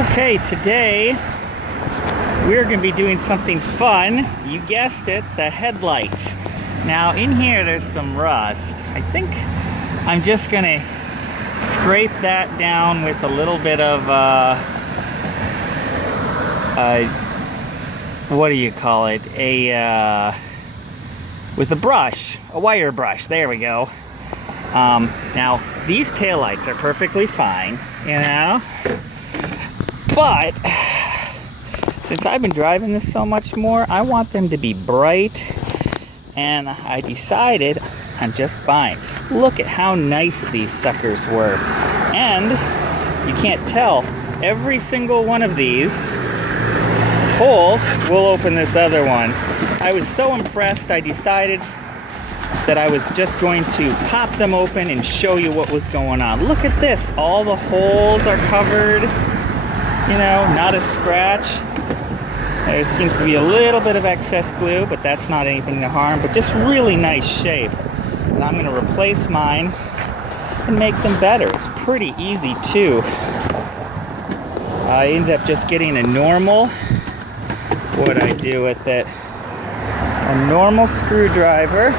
Okay, today we're going to be doing something fun. You guessed it, the headlights. Now in here there's some rust. I think I'm just going to scrape that down with a little bit of what do you call it? With a brush, a wire brush. There we go. Now these taillights are perfectly fine, you know. But since I've been driving this so much more, I want them to be bright, and I decided on just buying. Look at how nice these suckers were. And you can't tell, every single one of these holes will open this other one. I was so impressed, I decided that I was just going to pop them open and show you what was going on. Look at this, all the holes are covered. You know, not a scratch. There seems to be a little bit of excess glue, but that's not anything to harm, but just really nice shape. And I'm going to replace mine and make them better. It's pretty easy too. I ended up just getting a normal, what'd I do with it? A normal screwdriver.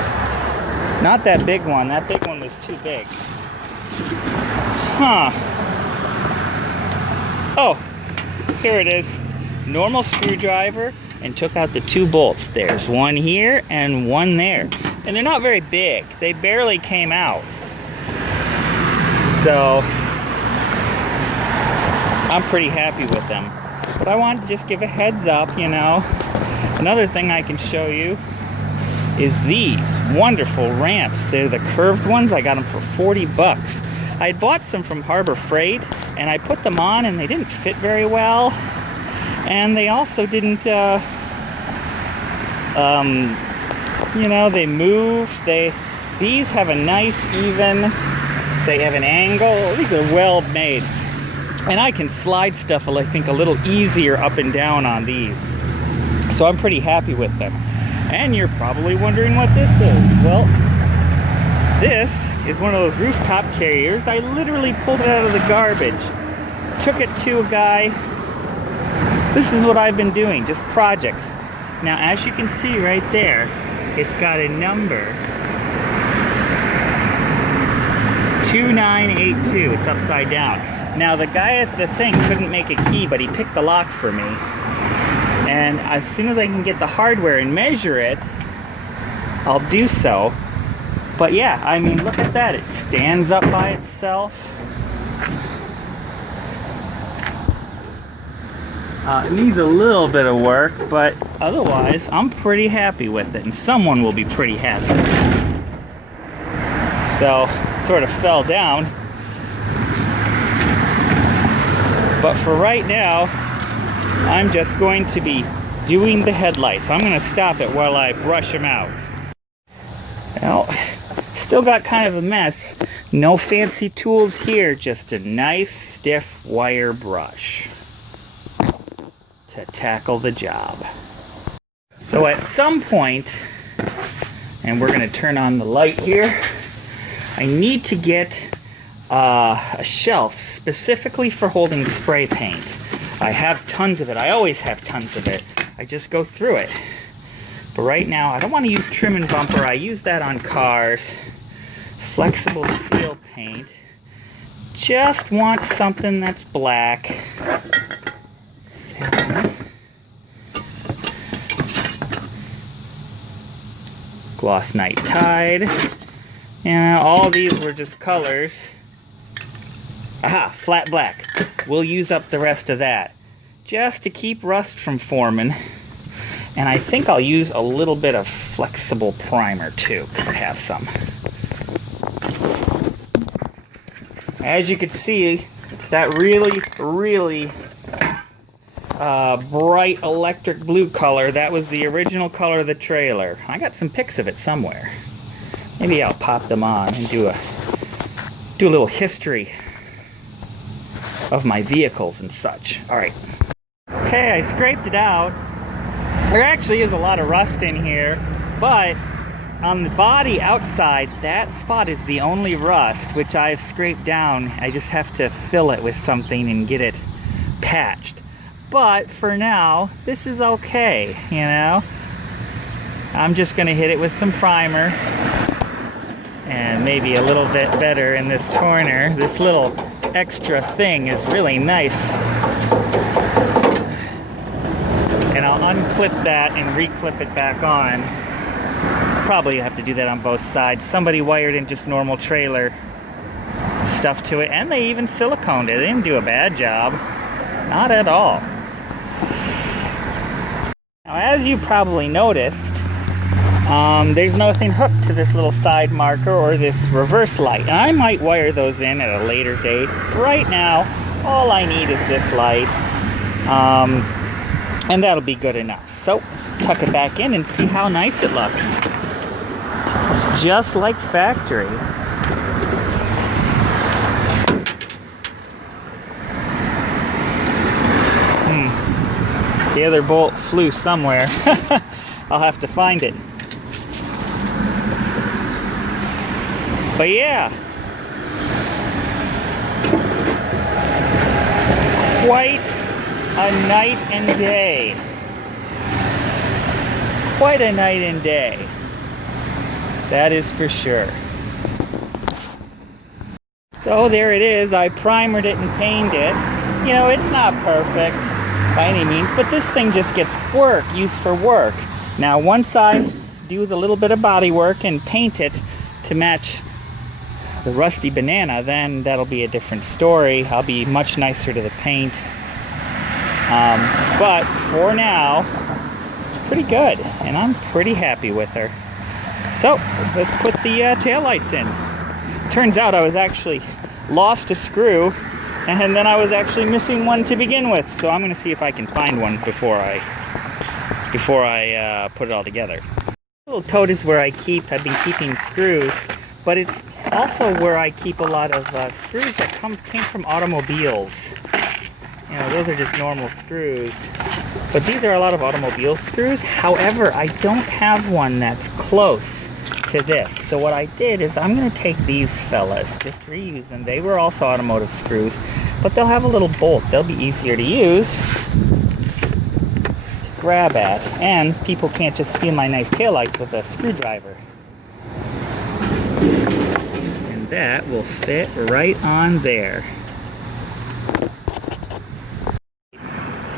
Not that big one. That big one was too big. Huh. Oh. Here it is, normal screwdriver, and took out the two bolts. There's one here and one there. And they're not very big. They barely came out. So, I'm pretty happy with them. But I wanted to just give a heads up, you know. Another thing I can show you is these wonderful ramps. They're the curved ones. I got them for 40 bucks. I had bought some from Harbor Freight, and I put them on, and they didn't fit very well. And they also didn't, you know, they moved. These have a nice even, they have an angle. These are well made. And I can slide stuff, I think, a little easier up and down on these. So I'm pretty happy with them. And you're probably wondering what this is. Well, this is one of those rooftop carriers. I literally pulled it out of the garbage, took it to a guy. This is what I've been doing, just projects. Now, as you can see right there, it's got a number 2982. It's upside down. Now, the guy at the thing couldn't make a key, but he picked the lock for me. And as soon as I can get the hardware and measure it, I'll do so. But yeah, I mean, look at that. It stands up by itself. It needs a little bit of work, but otherwise, I'm pretty happy with it. And someone will be pretty happy. So, sort of fell down. But for right now, I'm just going to be doing the headlights. I'm going to stop it while I brush them out. Well, still got kind of a mess. No fancy tools here, just a nice stiff wire brush to tackle the job. So at some point, and we're going to turn on the light here, I need to get a shelf specifically for holding spray paint. I have tons of it. I always have tons of it. I just go through it. But right now, I don't want to use trim and bumper. I use that on cars. Flexible seal paint. Just want something that's black. Gloss Night Tide. And all these were just colors. Aha, flat black. We'll use up the rest of that, just to keep rust from forming. And I think I'll use a little bit of flexible primer too, because I have some. As you can see, that really, really bright electric blue color, that was the original color of the trailer. I got some pics of it somewhere. Maybe I'll pop them on and do a little history of my vehicles and such. All right. Okay, I scraped it out. There actually is a lot of rust in here, but on the body outside, that spot is the only rust, which I've scraped down. I just have to fill it with something and get it patched. But for now, this is okay, you know? I'm just gonna hit it with some primer and maybe a little bit better in this corner. This little extra thing is really nice. And I'll unclip that and reclip it back on. Probably have to do that on both sides. Somebody wired in just normal trailer stuff to it, and they even siliconed it. They didn't do a bad job. Not at all. Now, as you probably noticed, there's nothing hooked to this little side marker or this reverse light. And I might wire those in at a later date. For right now, all I need is this light. And that'll be good enough. So, tuck it back in and see how nice it looks. It's just like factory. The other bolt flew somewhere. I'll have to find it. But yeah, quite a night and day. Quite a night and day. That is for sure. So there it is. I primered it and painted it. You know, it's not perfect by any means, but this thing just gets used for work. Now, once I do the little bit of body work and paint it to match the rusty banana, then that'll be a different story. I'll be much nicer to the paint. But for now, it's pretty good, and I'm pretty happy with her. So, let's put the taillights in. Turns out I was actually lost a screw, and then I was actually missing one to begin with. So I'm going to see if I can find one before I put it all together. Little tote is where I've been keeping screws, but it's also where I keep a lot of screws that came from automobiles. You know, those are just normal screws, but these are a lot of automobile screws. However, I don't have one that's close to this. So what I did is I'm going to take these fellas, just reuse them. They were also automotive screws, but they'll have a little bolt. They'll be easier to use to grab at, and people can't just steal my nice taillights with a screwdriver. And that will fit right on there.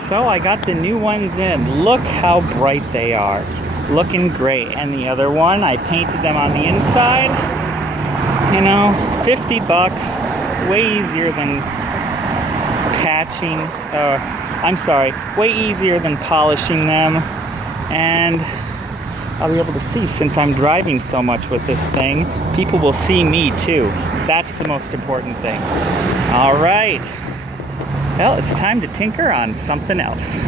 So I got the new ones in. Look how bright they are. Looking great. And the other one, I painted them on the inside. You know, 50 bucks. Way easier than patching. Way easier than polishing them. And I'll be able to see, since I'm driving so much with this thing, people will see me too. That's the most important thing. All right. Well, it's time to tinker on something else.